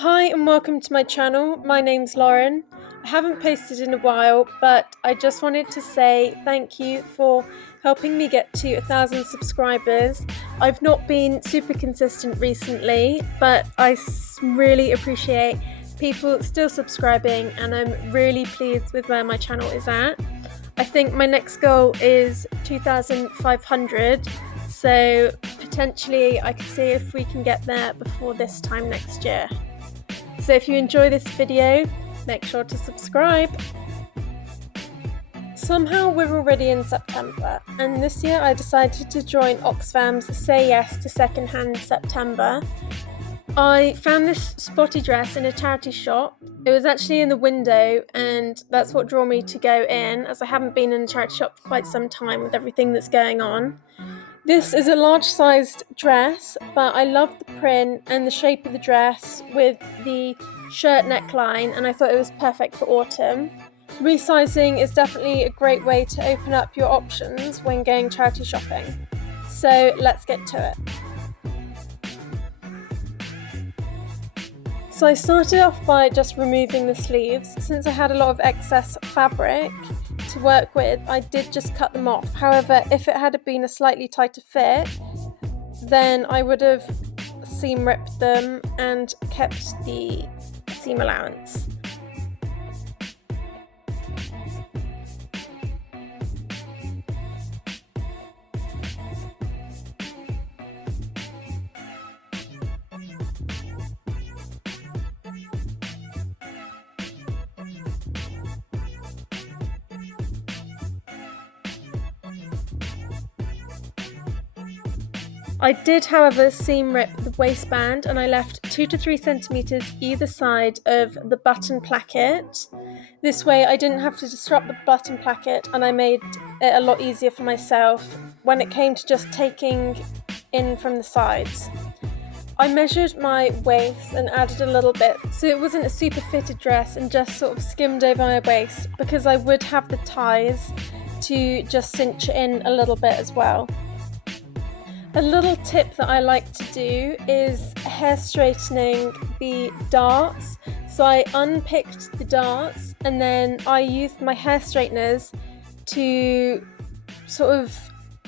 Hi and welcome to my channel. My name's Lauren. I haven't posted in a while, but I just wanted to say thank you for helping me get to 1,000 subscribers. I've not been super consistent recently, but I really appreciate people still subscribing and I'm really pleased with where my channel is at. I think my next goal is 2,500, so potentially I can see if we can get there before this time next year. So if you enjoy this video, make sure to subscribe. Somehow we're already in September, and this year I decided to join Oxfam's Say Yes to Secondhand September. I found this spotty dress in a charity shop. It was actually in the window, and that's what drew me to go in, as I haven't been in a charity shop for quite some time with everything that's going on. This is a large-sized dress, but I love the print and the shape of the dress with the shirt neckline, and I thought it was perfect for autumn. Resizing is definitely a great way to open up your options when going charity shopping. So let's get to it. So I started off by just removing the sleeves. Since I had a lot of excess fabric to work with, I did just cut them off. However, if it had been a slightly tighter fit, then I would have seam ripped them and kept the seam allowance. I did, however, seam rip the waistband, and I left 2 to 3 centimeters either side of the button placket. This way I didn't have to disrupt the button placket, and I made it a lot easier for myself when it came to just taking in from the sides. I measured my waist and added a little bit, so it wasn't a super fitted dress and just sort of skimmed over my waist, because I would have the ties to just cinch it in a little bit as well. A little tip that I like to do is hair straightening the darts. So I unpicked the darts and then I used my hair straighteners to sort of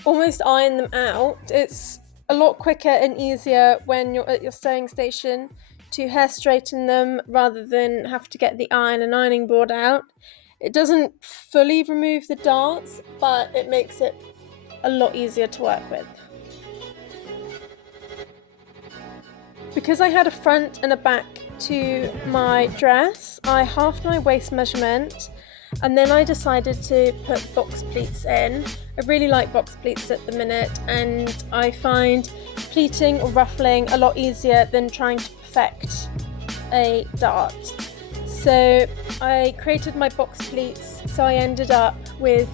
almost iron them out. It's a lot quicker and easier when you're at your sewing station to hair straighten them rather than have to get the iron and ironing board out. It doesn't fully remove the darts, but it makes it a lot easier to work with. Because I had a front and a back to my dress, I halved my waist measurement and then I decided to put box pleats in. I really like box pleats at the minute, and I find pleating or ruffling a lot easier than trying to perfect a dart. So I created my box pleats, so I ended up with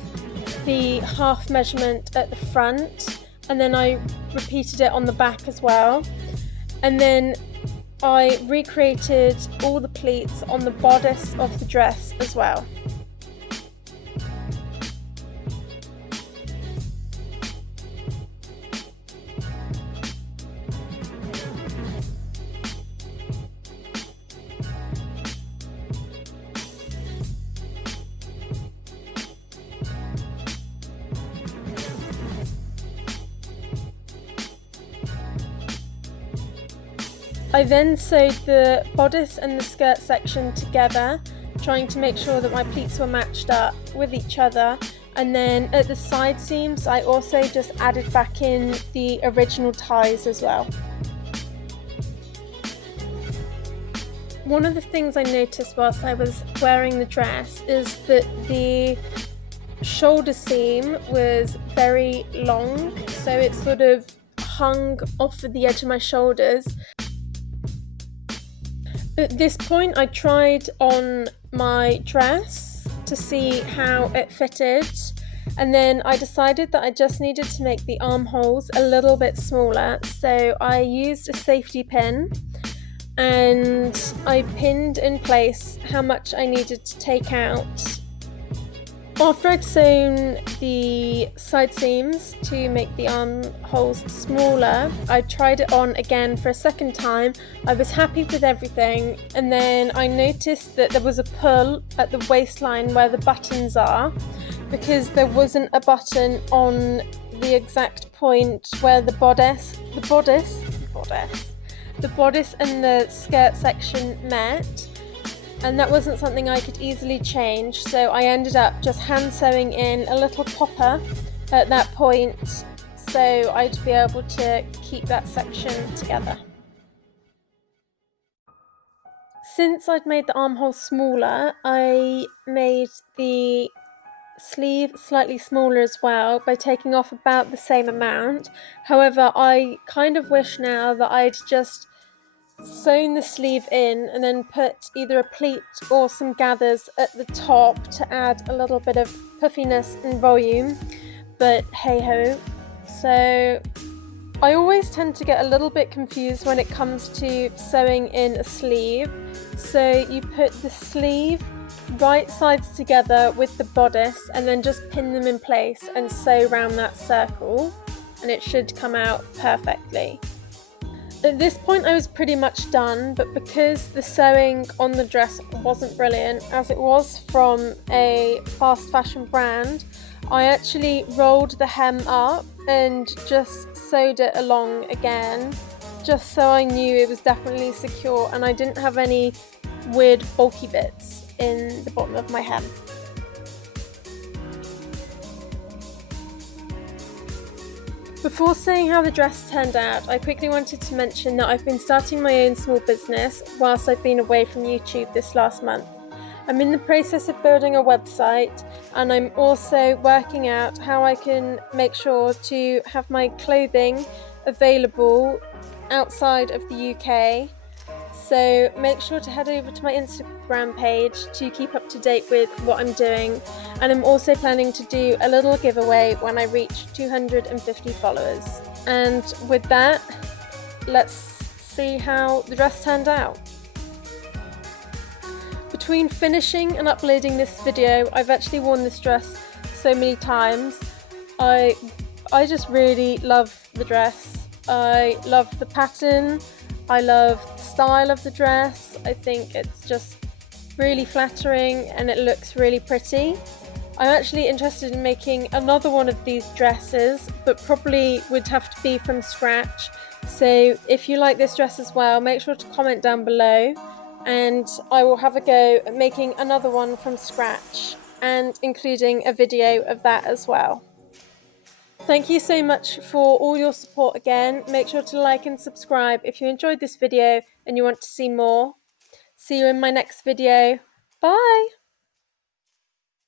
the half measurement at the front, and then I repeated it on the back as well. And then I recreated all the pleats on the bodice of the dress as well. I then sewed the bodice and the skirt section together, trying to make sure that my pleats were matched up with each other, and then at the side seams I also just added back in the original ties as well. One of the things I noticed whilst I was wearing the dress is that the shoulder seam was very long, so it sort of hung off of the edge of my shoulders. At this point I tried on my dress to see how it fitted, and then I decided that I just needed to make the armholes a little bit smaller, so I used a safety pin and I pinned in place how much I needed to take out After I'd sewn the side seams to make the armholes smaller, I tried it on again for a second time. I was happy with everything, and then I noticed that there was a pull at the waistline where the buttons are, because there wasn't a button on the exact point where the bodice and the skirt section met. And that wasn't something I could easily change, so I ended up just hand sewing in a little popper at that point so I'd be able to keep that section together. Since I'd made the armhole smaller, I made the sleeve slightly smaller as well by taking off about the same amount. However, I kind of wish now that I'd just sewn the sleeve in and then put either a pleat or some gathers at the top to add a little bit of puffiness and volume, but hey ho. So I always tend to get a little bit confused when it comes to sewing in a sleeve. So you put the sleeve right sides together with the bodice and then just pin them in place and sew around that circle, and it should come out perfectly. At this point I was pretty much done, but because the sewing on the dress wasn't brilliant, as it was from a fast fashion brand, I actually rolled the hem up and just sewed it along again, just so I knew it was definitely secure and I didn't have any weird bulky bits in the bottom of my hem. Before saying how the dress turned out, I quickly wanted to mention that I've been starting my own small business whilst I've been away from YouTube this last month. I'm in the process of building a website, and I'm also working out how I can make sure to have my clothing available outside of the UK. So make sure to head over to my Instagram page to keep up to date with what I'm doing, and I'm also planning to do a little giveaway when I reach 250 followers. And with that, let's see how the dress turned out. Between finishing and uploading this video, I've actually worn this dress so many times. I just really love the dress. I love the pattern. I love the style of the dress. I think it's just really flattering and it looks really pretty. I'm actually interested in making another one of these dresses, but probably would have to be from scratch. So if you like this dress as well, make sure to comment down below and I will have a go at making another one from scratch and including a video of that as well. Thank you so much for all your support again. Make sure to like and subscribe if you enjoyed this video and you want to see more. See you in my next video. Bye!